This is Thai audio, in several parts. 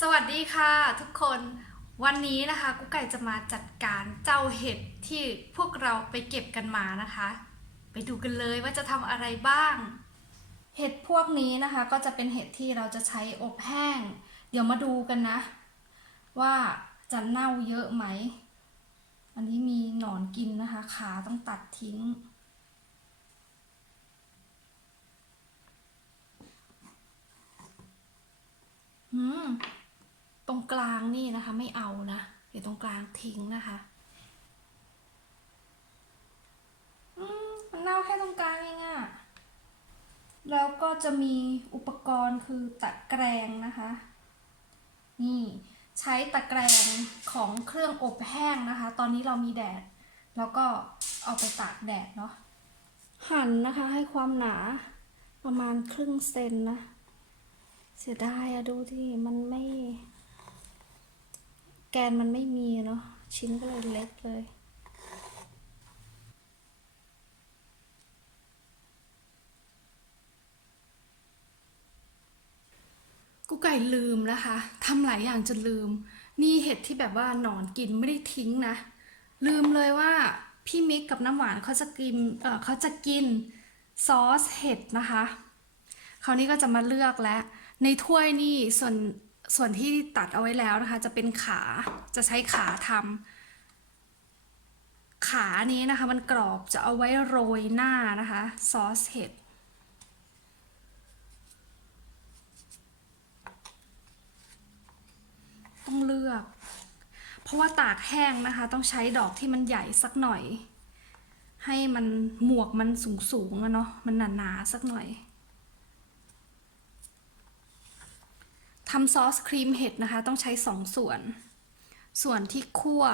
สวัสดีค่ะทุกคนวันนี้นะคะกุ๊กไก่จะมาจัดการเจ้าเห็ดที่พวกเราไปเก็บกันมานะคะ ไปดูกันเลยว่าจะทำอะไรบ้าง เห็ดพวกนี้นะคะ ก็จะเป็นเห็ดที่เราจะใช้อบแห้ง เดี๋ยวมาดูกันนะ ว่าจะเน่าเยอะไหม อันนี้มีหนอนกินนะคะ ขาต้องตัดทิ้ง ตรงกลางนี่นะคะ ไม่เอานะ เดี๋ยวตรงกลางทิ้งนะคะมมันเน่าแค่ตรงกลางเองอะแล้วก็จะมีอุปกรณ์คือตะแกรงนะคะ นี่ใช้ตะแกรงของเครื่องอบแห้งนะคะ ตอนนี้เรามีแดด แล้วก็เอาไปตากแดดเนาะหั่นนะคะให้ความหนาประมาณครึ่งเซนนะ เสียดายอะดูที่มันไม่ แกนมันไม่มีเนาะชิ้นก็เลยเล็กเลยกูไก่ลืมนะคะทำหลายอย่างจนลืม นี่เห็ดที่แบบว่าหนอนกินไม่ได้ทิ้งนะ ลืมเลยว่าพี่มิกกับน้ำหวานเขาจะกินเออเขาจะกินซอสเห็ดนะคะ คราวนี้ก็จะมาเลือกแล้ว ในถ้วยนี่ส่วนส่วนที่ตัดเอาไว้แล้วนะคะ จะเป็นขาจะใช้ขาทำขานี้นะคะ มันกรอบจะเอาไว้โรยหน้านะคะซอสเห็ดต้องเลือก เพราะว่าตากแห้งนะคะ ต้องใช้ดอกที่มันใหญ่สักหน่อย ให้มันหมวกมันสูงๆอะเนาะมันหนาๆสักหน่อย ทำซอสครีมเห็ดนะคะ ต้องใช้สองส่วน ส่วนที่คั่ว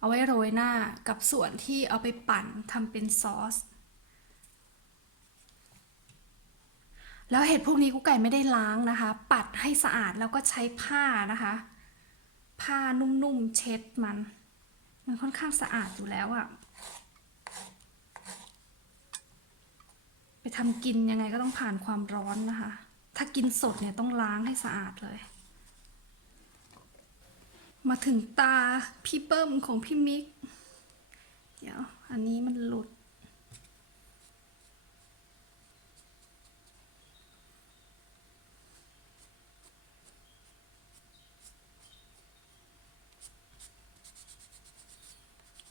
เอาไว้โรยหน้ากับส่วนที่เอาไปปั่นทำเป็นซอส แล้วเห็ดพวกนี้กุ๊กไก่ไม่ได้ล้างนะคะ ปัดให้สะอาดแล้วก็ใช้ผ้านะคะ ผ้านุ่มๆเช็ดมัน มันค่อนข้างสะอาดอยู่แล้วอะไปทำกินยังไงก็ต้องผ่านความร้อนนะคะ ถ้ากินสดเนี่ยต้องล้างให้สะอาดเลย มาถึงตาพี่เปิ้มของพี่มิก เดี๋ยว อันนี้มันหลุด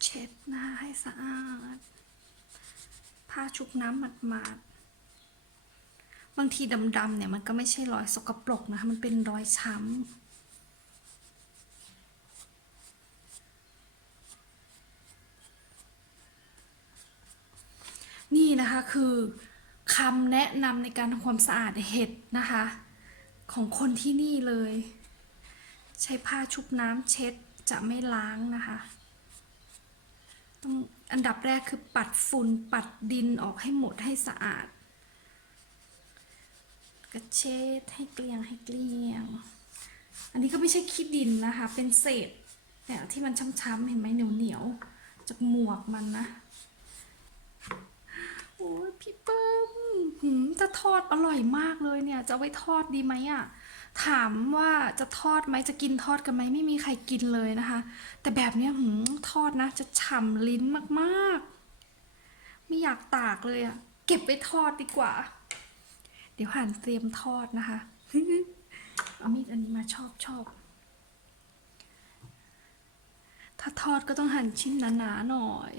เช็ดหน้าให้สะอาด ผ้าชุบน้ำหมาดๆ บางทีดำๆเนี่ยมันก็ไม่ใช่รอยสกปรกนะคะมันเป็นรอยช้ำนี่นะคะคือคำแนะนำในการทำความสะอาดเห็ดนะคะ ของคนที่นี่เลย ใช้ผ้าชุบน้ำเช็ดจะไม่ล้างนะคะต้องอันดับแรกคือปัดฝุ่นปัดดินออกให้หมดให้สะอาด กระเช็ดให้เกลี้ยงให้เกลี้ยง อันนี้ก็ไม่ใช่ขี้ดินนะคะ เป็นเศษเนี่ยที่มันช้ำๆเห็นไหมเหนียวเหนียวๆจากหมวกมันนะ โอ้ยพี่เปิ้มหืมจะทอดอร่อยมากเลยเนี่ย จะไว้ทอดดีไหมอะถามว่าจะทอดไหมจะกินทอดกันไหมไม่มีใครกินเลยนะคะ แต่แบบเนี้ยหืมทอดนะ จะฉ่ำลิ้นมากๆ ไม่อยากตากเลยอะเก็บไปทอดดีกว่า ดี๋ยวหั่นเตรียมทอดนะคะ เอามีดอันนี้มาชอบชอบ ถ้าทอดก็ต้องหั่นชิ้นหนาๆหน่อย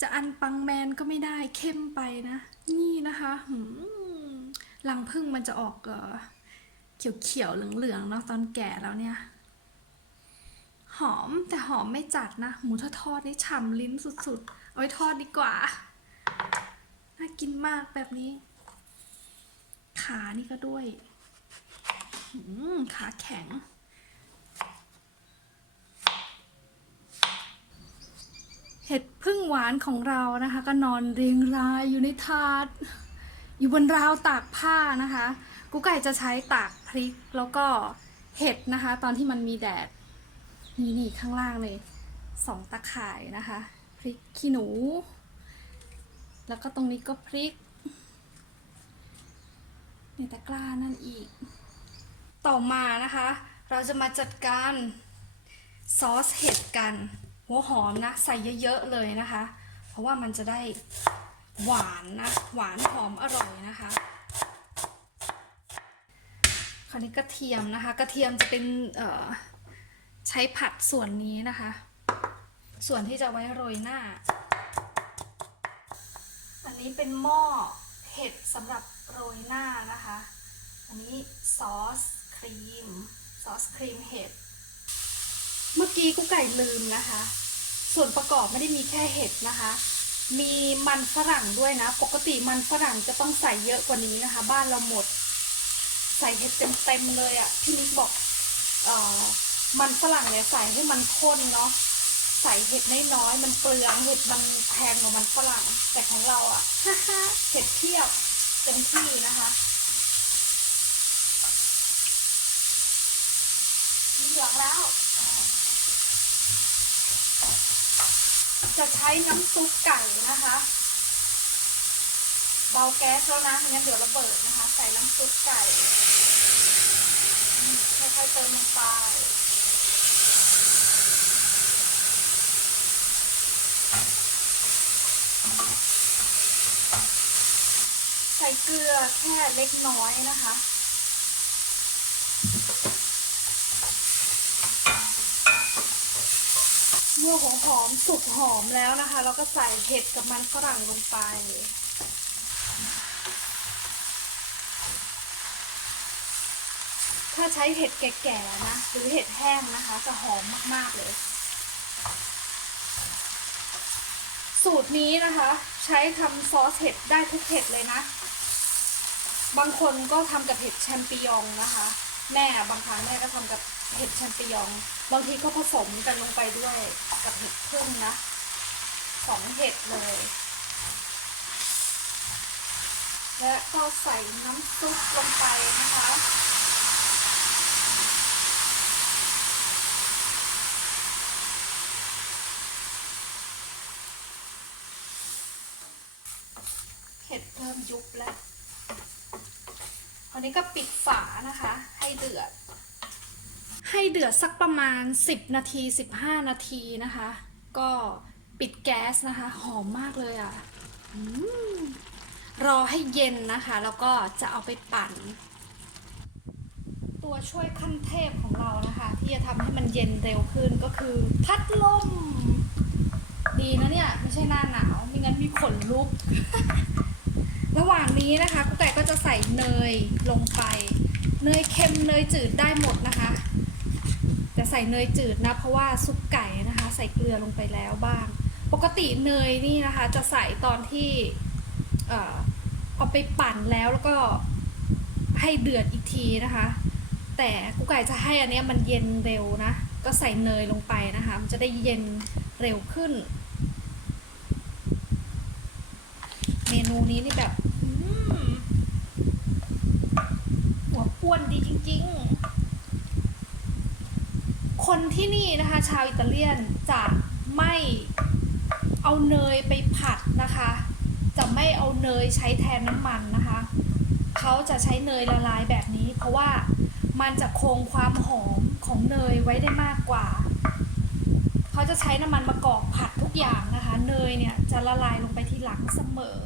จะอันปังแมนก็ไม่ได้เข้มไปนะ นี่นะคะหืม รังพึ่งมันจะออกเอ่อเขียวๆเหลืองๆเนาะตอนแก่แล้วเนี่ย หอมแต่หอมไม่จัดนะ หมูทอดๆนี่ฉ่ำลิ้นสุดๆ เอาไว้ทอดดีกว่า น่ากินมากแบบนี้ ขานี่ก็ด้วยหืมขาแข็งเห็ดพึ่งหวานของเรานะคะ ก็นอนเรียงรายอยู่ในถาด อยู่บนราวตากผ้านะคะ กุ๊กไก่จะใช้ตากพริกแล้วก็เห็ดนะคะ ตอนที่มันมีแดด นี่นี่ข้างล่างเลยสองตะข่ายนะคะ พริกขี้หนู แล้วก็ตรงนี้ก็พริก ในตะกร้านั่นอีก ต่อมานะคะ เราจะมาจัดการซอสเห็ดกัน หัวหอมนะ ใส่เยอะๆเลยนะคะ เพราะว่ามันจะได้ หวานนะ หวานหอมอร่อยนะคะ คราวนี้กระเทียมนะคะ กระเทียมจะเป็นใช้ผัดส่วนนี้นะคะ ส่วนที่จะไว้โรยหน้า อันนี้เป็นหม้อเห็ดสำหรับโรยหน้านะคะ อันนี้ซอสครีมซอสครีมเห็ด เมื่อกี้กุ๊กไก่ลืมนะคะ ส่วนประกอบไม่ได้มีแค่เห็ดนะคะ มีมันฝรั่งด้วยนะ ปกติมันฝรั่งจะต้องใส่เยอะกว่านี้นะคะ บ้านเราหมด ใส่เห็ดเต็มๆเลยอะ่ะพี่นิกบอกเอ่อมันฝรั่งเนี่ยใส่ให้มันข้นเนาะใส่เห็ดน้อยๆมันเปลืองเห็ดมันแพงกว่ามันฝรั่ง แต่ของเราอะ่ะเห็ดเทียบเต็มที่นะคะเหลืองแล้ว จะใช้น้ำซุปไก่นะคะ เบาแก๊สแล้วนะไม่งั้นเดี๋ยวระเบิดนะคะ ใส่น้ำซุปไก่ค่อยๆเติมลงไปใส่เกลือแค่เล็กน้อยนะคะ เมื่อหัวหอมสุกหอมแล้วนะคะเราก็ใส่เห็ดกับมันฝรั่งลงไป ถ้าใช้เห็ดแก่ๆนะ หรือเห็ดแห้งนะคะ จะหอมมากๆเลย สูตรนี้นะคะ ใช้ทำซอสเห็ดได้ทุกเห็ดเลยนะ บางคนก็ทำกับเห็ดแชมปิญองนะคะ แม่บางครั้งแม่ก็ทำกับเห็ดแชมปิญอง บางทีก็ผสมกันลงไปด้วยกับเห็ดพึ่งนะสองเห็ดเลย และก็ใส่น้ำซุปลงไปนะคะเห็ดเริ่มยุบแล้ว คราวนี้ก็ปิดฝานะคะ ให้เดือด ให้เดือดสักประมาณ 10 นาที 15 นาทีนะคะ ก็ปิดแก๊สนะคะ หอมมากเลยอะ่ะรอให้เย็นนะคะ แล้วก็จะเอาไปปั่น ตัวช่วยขั้นเทพของเรานะคะ ที่จะทำให้มันเย็นเร็วขึ้นก็คือพัดลม ดีนะเนี่ย ไม่ใช่หน้าหนาวไม่งั้นมีขนลุก ระหว่างนี้นะคะกุ๊กไก่ก็จะใส่เนยลงไป เนยเค็มเนยจืดได้หมดนะคะ ใส่เนยจืดนะ เพราะว่าซุปไก่นะคะ ใส่เกลือลงไปแล้วบ้าง ปกติเนยนี่นะคะ จะใส่ตอนที่เอาไปปั่นแล้วแล้วก็ให้เดือดอีกทีนะคะ แต่กุ๊กไก่จะให้อันนี้มันเย็นเร็วนะ ก็ใส่เนยลงไปนะคะ มันจะได้เย็นเร็วขึ้น เมนูนี้นี่แบบหัวป้วนดีจริง ๆ คนที่นี่นะคะชาวอิตาเลียนจะไม่เอาเนยไปผัดนะคะ จะไม่เอาเนยใช้แทนน้ำมันนะคะ เขาจะใช้เนยละลายแบบนี้ เพราะว่ามันจะคงความหอมของเนยไว้ได้มากกว่า เขาจะใช้น้ำมันมะกอกผัดทุกอย่างนะคะ เนยเนี่ยจะละลายลงไปทีหลังเสมอ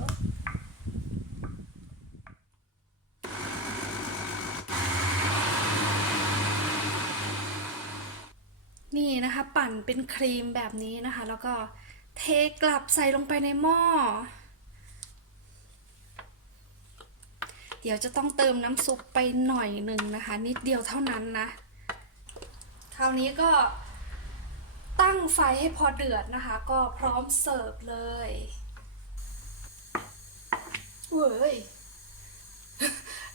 นะคะปั่นเป็นครีมแบบนี้นะคะ แล้วก็เทกลับใส่ลงไปในหม้อ เดี๋ยวจะต้องเติมน้ำซุปไปหน่อยหนึ่งนะคะ นิดเดียวเท่านั้นนะ คราวนี้ก็ตั้งไฟให้พอเดือดนะคะ ก็พร้อมเสิร์ฟเลยเว้ย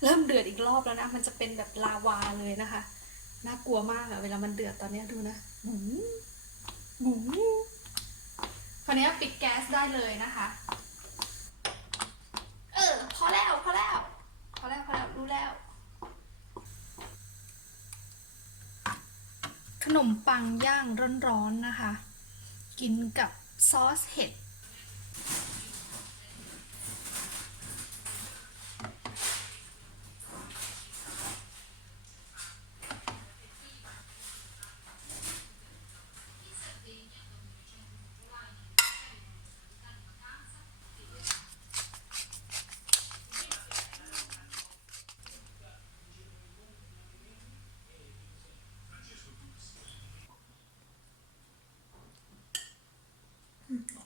เริ่มเดือดอีกรอบแล้วนะ มันจะเป็นแบบลาวาเลยนะคะ น่ากลัวมากอะเวลามันเดือดตอนนี้ดูนะ หมูหมูคราวนี้ปิดแก๊สได้เลยนะคะ เออ พอแล้ว พอแล้ว พอแล้ว พอแล้ว รู้แล้ว ขนมปังย่างร้อนๆนะคะ กินกับซอสเห็ด โ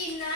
เมี